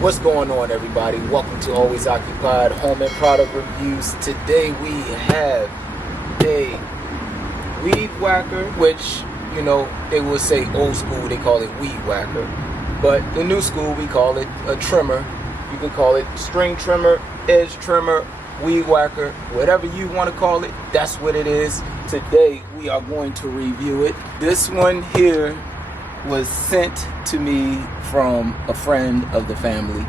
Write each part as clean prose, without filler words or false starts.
What's going on, everybody? Welcome to Always Occupied Home and Product Reviews. Today we have a weed whacker, which, you know, they will say old school, they call it weed whacker. But the new school, we call it a trimmer. You can call it string trimmer, edge trimmer, weed whacker, whatever you want to call it, that's what it is. Today we are going to review it. This one here was sent to me from a friend of the family.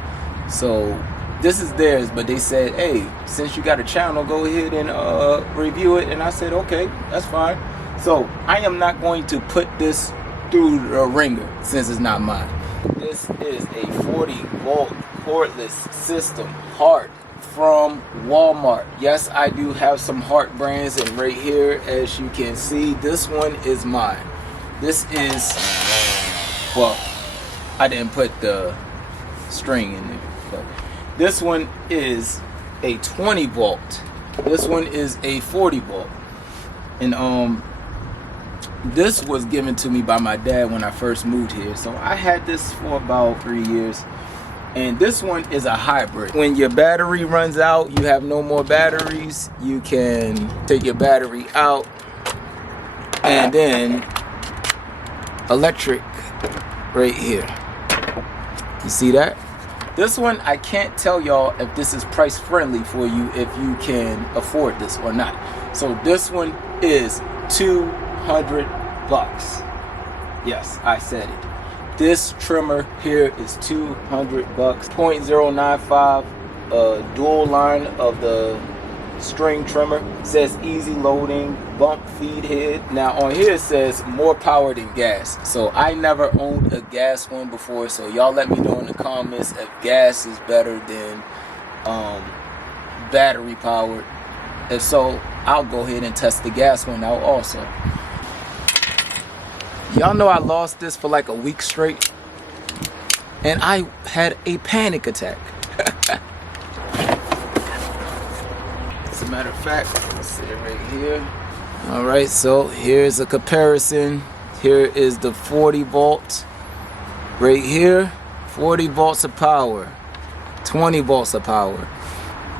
So this is theirs, but they said, hey, since you got a channel, go ahead and review it. And I said, okay, that's fine. So I am not going to put this through the ringer since it's not mine. This is a 40-volt cordless system, HART, from Walmart. Yes, I do have some HART brands, and right here, as you can see, this one is mine. This is, well, I didn't put the string in there, but this one is a 20 volt. This one is a 40 volt. And this was given to me by my dad when I first moved here. So I had this for about 3 years. And this one is a hybrid. When your battery runs out, you have no more batteries, you can take your battery out and then electric right here. You see that? This one, I can't tell y'all if this is price friendly for you, if you can afford this or not. So this one is $200. Yes, I said it. This trimmer here is $200. 0.095 dual line of the string trimmer. It says easy loading, bump feed head. Now on here it says more power than gas. So I never owned a gas one before, so y'all let me know in the comments if gas is better than battery powered. If so, I'll go ahead and test the gas one out also. Y'all know I lost this for like a week straight, and I had a panic attack. As a matter of fact, let's sit it right here. All right, so here's a comparison. Here is the 40 volt right here. 40 volts of power, 20 volts of power.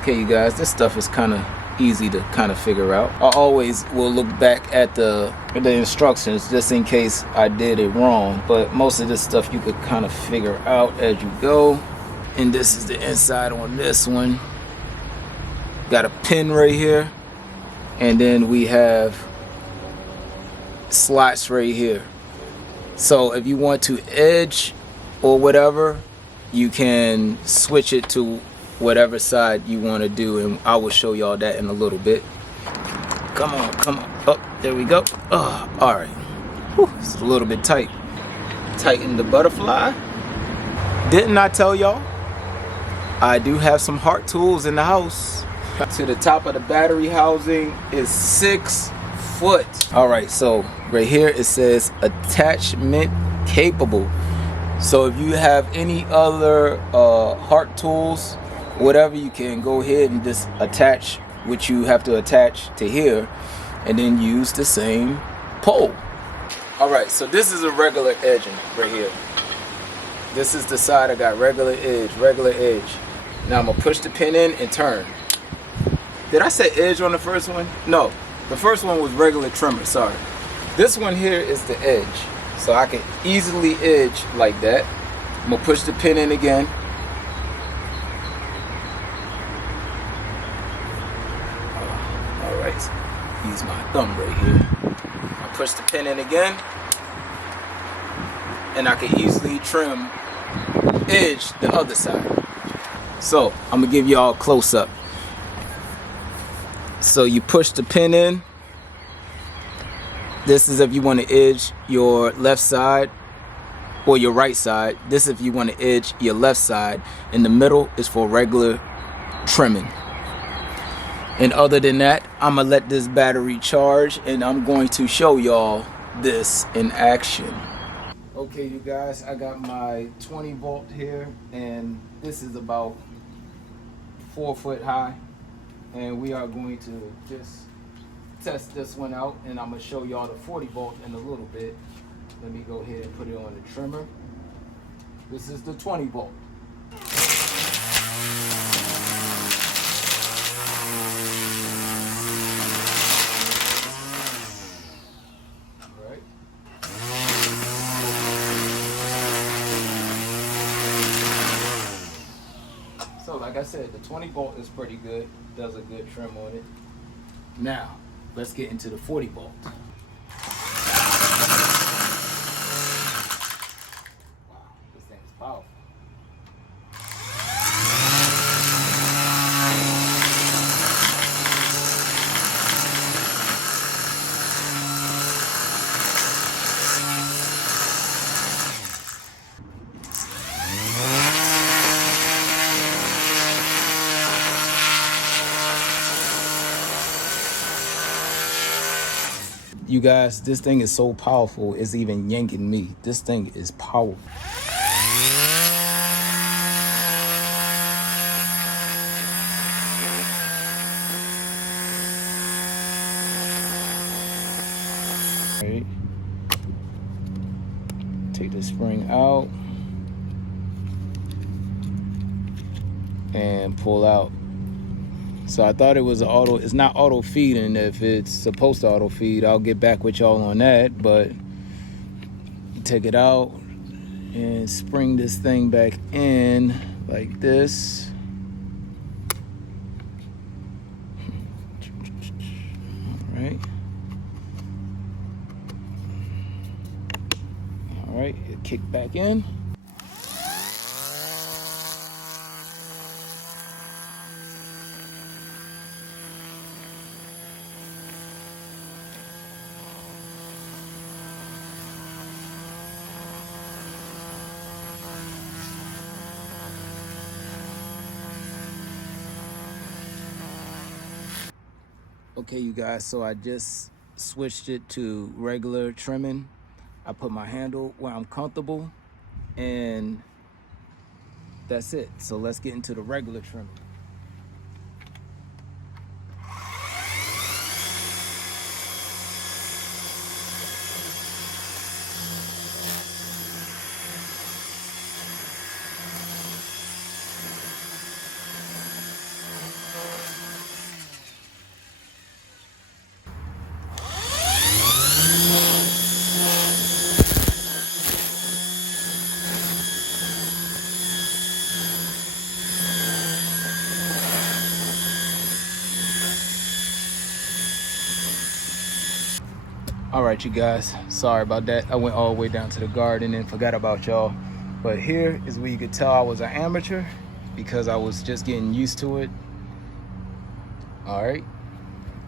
Okay, you guys, this stuff is kind of easy to kind of figure out. I always will look back at the instructions just in case I did it wrong, but most of this stuff you could kind of figure out as you go. And this is the inside on this one. Got a pin right here, and then we have slots right here. So if you want to edge or whatever, you can switch it to whatever side you want to do, and I will show y'all that in a little bit. Come on, come on. Oh, there we go. Oh, all right. Whew, it's a little bit tight. Tighten the butterfly. Didn't I tell y'all? I do have some HART tools in the house. To the top of the battery housing is 6 foot. All right, so right here it says attachment capable. So if you have any other HART tools, whatever, you can go ahead and just attach what you have to attach to here, and then use the same pole. All right, so this is a regular edging right here. This is the side I got regular edge, regular edge. Now I'm gonna push the pin in and turn. Did I say edge on the first one? No, the first one was regular trimmer, sorry. This one here is the edge. So I can easily edge like that. I'm gonna push the pin in again. Alright, use my thumb right here. I push the pin in again, and I can easily trim edge the other side. So I'm gonna give y'all a close up. So you push the pin in. This is if you want to edge your left side or your right side. This if you want to edge your left side. In the middle is for regular trimming. And other than that, I'm gonna let this battery charge, and I'm going to show y'all this in action. Okay, you guys, I got my 20 volt here, and this is about 4 foot high, and we are going to just test this one out, and I'm gonna show y'all the 40 volt in a little bit. Let me go ahead and put it on the trimmer. This is the 20 volt. like I said, the 20 volt is pretty good. Does a good trim on it. Now, let's get into the 40 volt. Wow, this thing is powerful. You guys, this thing is so powerful, it's even yanking me. This thing is powerful. Right. Take the spring out and pull out. So I thought it was an auto. It's not auto feeding. If it's supposed to auto feed, I'll get back with y'all on that. But take it out and spring this thing back in like this. All right. All right. It kicked back in. Okay, you guys, so I just switched it to regular trimming. I put my handle where I'm comfortable, and that's it. So let's get into the regular trimming. All right, you guys, sorry about that. I went all the way down to the garden and forgot about y'all. But here is where you could tell I was an amateur, because I was just getting used to it. All right,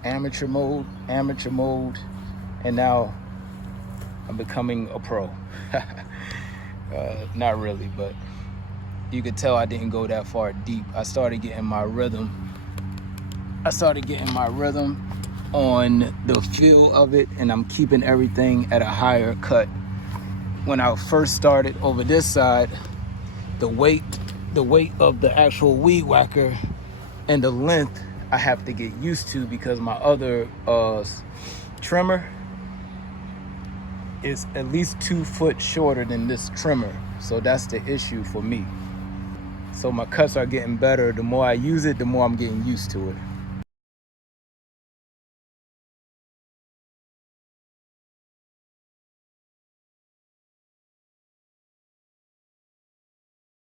amateur mode, and now I'm becoming a pro. Not really, but you could tell I didn't go that far deep. I started getting my rhythm on the feel of it, and I'm keeping everything at a higher cut. When I first started over this side, the weight of the actual weed whacker and the length I have to get used to, because my other trimmer is at least 2 foot shorter than this trimmer. So that's the issue for me. So my cuts are getting better. The more I use it, the more I'm getting used to it.